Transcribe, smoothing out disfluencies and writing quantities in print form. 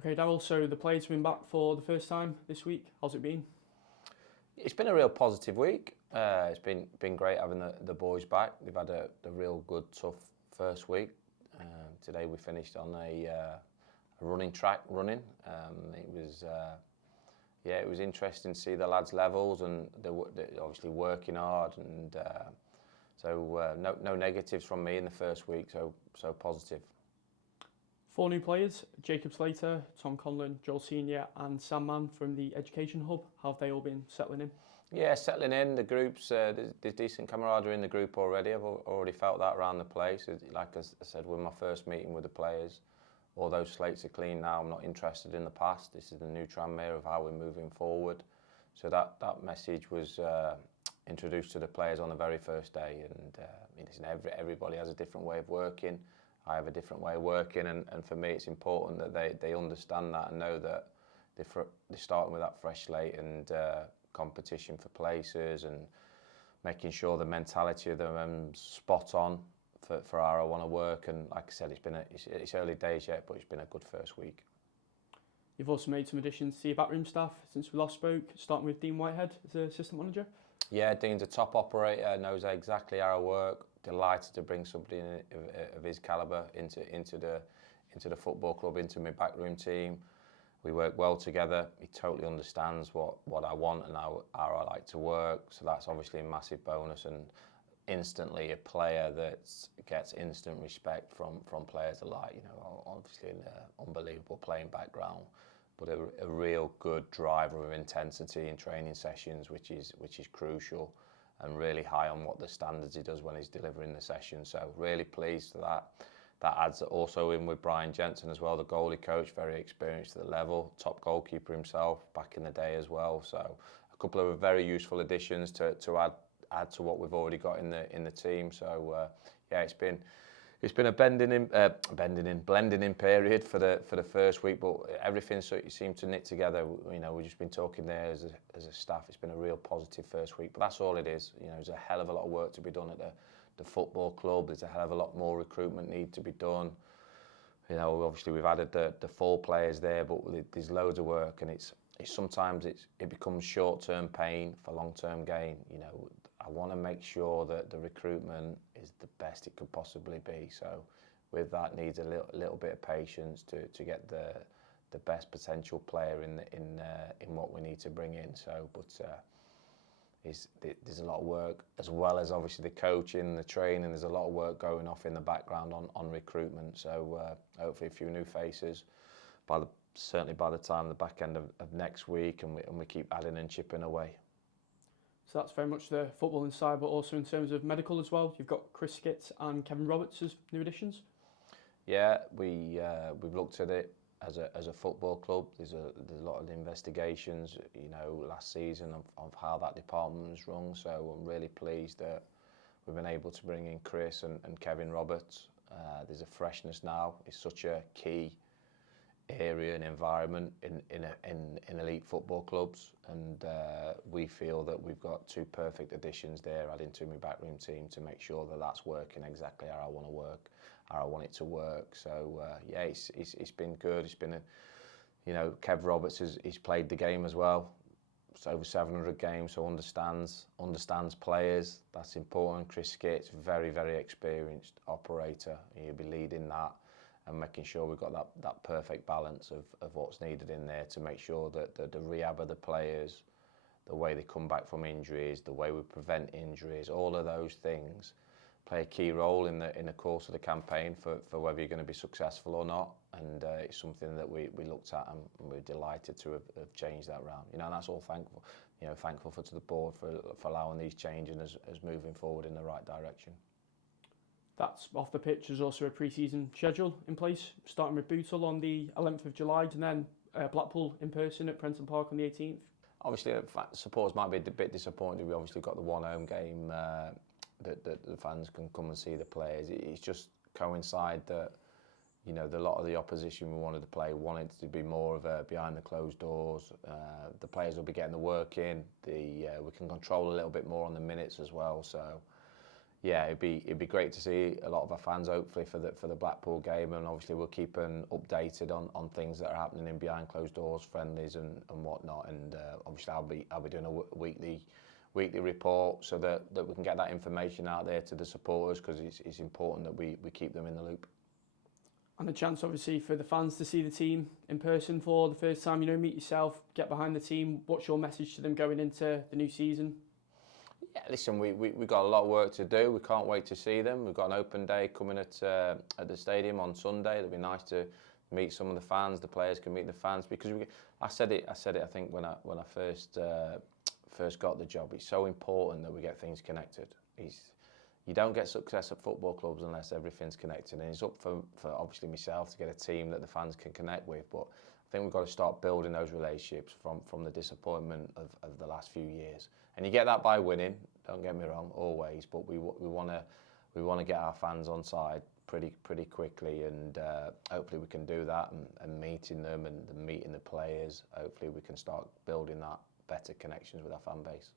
Okay, Darrell, so the players have been back for the first time this week. How's it been? It's been a real positive week. It's been great having the boys back. They've had a real good, tough first week. Today we finished on a running track running. It was interesting to see the lads' levels, and they're obviously working hard, and no negatives from me in the first week. So positive. 4 new players: Jacob Slater, Tom Conlon, Joel Senior, and Sam Mann from the Education Hub. How have they all been settling in? Yeah, settling in. The groups, there's decent camaraderie in the group already. I've already felt that around the place. Like I said, with my first meeting with the players, all those slates are clean now. I'm not interested in the past. This is the new Tranmere of how we're moving forward. So that message was introduced to the players on the very first day. And everybody has a different way of working. I have a different way of working, and for me it's important that they understand that and know that they're starting with that fresh slate and competition for places, and making sure the mentality of them spot on for how I want to work. And like I said, it's early days yet, but it's been a good first week. You've also made some additions to your backroom staff since we last spoke, starting with Dean Whitehead as assistant manager. Yeah, Dean's a top operator, knows exactly how I work. Delighted to bring somebody of his calibre into the football club, into my backroom team. We work well together. He totally understands what I want and how I like to work. So that's obviously a massive bonus, and instantly a player that gets instant respect from players alike. You know, obviously an unbelievable playing background, but a real good driver of intensity in training sessions, which is crucial, and really high on what the standards he does when he's delivering the session. So really pleased with that. That adds also in with Brian Jensen as well, the goalie coach, very experienced at the level, top goalkeeper himself back in the day as well. So a couple of very useful additions to add to what we've already got in the team. So yeah, it's been a blending in period for the first week, but everything seemed to knit together. You know, we've just been talking there as a staff. It's been a real positive first week, but that's all it is. You know, there's a hell of a lot of work to be done at the football club. There's a hell of a lot more recruitment need to be done. You know, obviously we've added the 4 players there, but there's loads of work, and sometimes it becomes short-term pain for long-term gain. You know, I want to make sure that the recruitment is the best it could possibly be. So with that needs a little bit of patience to get the best potential player in what we need to bring in. So, but there's a lot of work, as well as obviously the coaching, the training. There's a lot of work going off in the background on recruitment. So hopefully a few new faces certainly by the time the back end of next week, and we keep adding and chipping away. So that's very much the footballing side, but also in terms of medical as well. You've got Chris Skitz and Kevin Roberts as new additions. Yeah, we've looked at it as a football club. There's a lot of investigations, you know, last season of how that department was run. So I'm really pleased that we've been able to bring in Chris and Kevin Roberts. There's a freshness now. It's such a key area and environment in elite football clubs, and we feel that we've got 2 perfect additions there, adding to my backroom team to make sure that that's working exactly how I want to work, how I want it to work. So yeah, it's been good. It's been you know, Kev Roberts he's played the game as well. It's over 700 games, so understands players. That's important. Chris Skitz, very experienced operator. He'll be leading that and making sure we've got that perfect balance of what's needed in there to make sure that the rehab of the players, the way they come back from injuries, the way we prevent injuries, all of those things play a key role in the course of the campaign for whether you're going to be successful or not. And it's something that we looked at, and we're delighted to have changed that round. You know, and that's all thankful to the board for allowing these changes and as moving forward in the right direction. That's off the pitch. There's also a pre-season schedule in place, starting with Bootle on the 11th of July, and then Blackpool in person at Prenton Park on the 18th. Obviously, supporters might be a bit disappointed. We obviously got the one home game that the fans can come and see the players. It's just coincide that, you know, a lot of the opposition we wanted to play wanted to be more of a behind the closed doors. The players will be getting the work in. We can control a little bit more on the minutes as well. So yeah, it'd be great to see a lot of our fans, hopefully, for the Blackpool game, and obviously we'll keep them updated on things that are happening in behind closed doors, friendlies and whatnot. And obviously I'll be doing a weekly report so that we can get that information out there to the supporters, because it's important that we keep them in the loop. And a chance, obviously, for the fans to see the team in person for the first time. You know, meet yourself, get behind the team. What's your message to them going into the new season? Yeah, listen, we've got a lot of work to do. We can't wait to see them. We've got an open day coming at the stadium on Sunday. It'll be nice to meet some of the fans. The players can meet the fans, because I said it. I think when I first got the job, it's so important that we get things connected. You don't get success at football clubs unless everything's connected, and it's up for obviously myself to get a team that the fans can connect with. But I think we've got to start building those relationships from the disappointment of the last few years. And you get that by winning, don't get me wrong, always, but we want to get our fans on side pretty quickly, and hopefully we can do that, and meeting them and meeting the players. Hopefully we can start building that better connections with our fan base.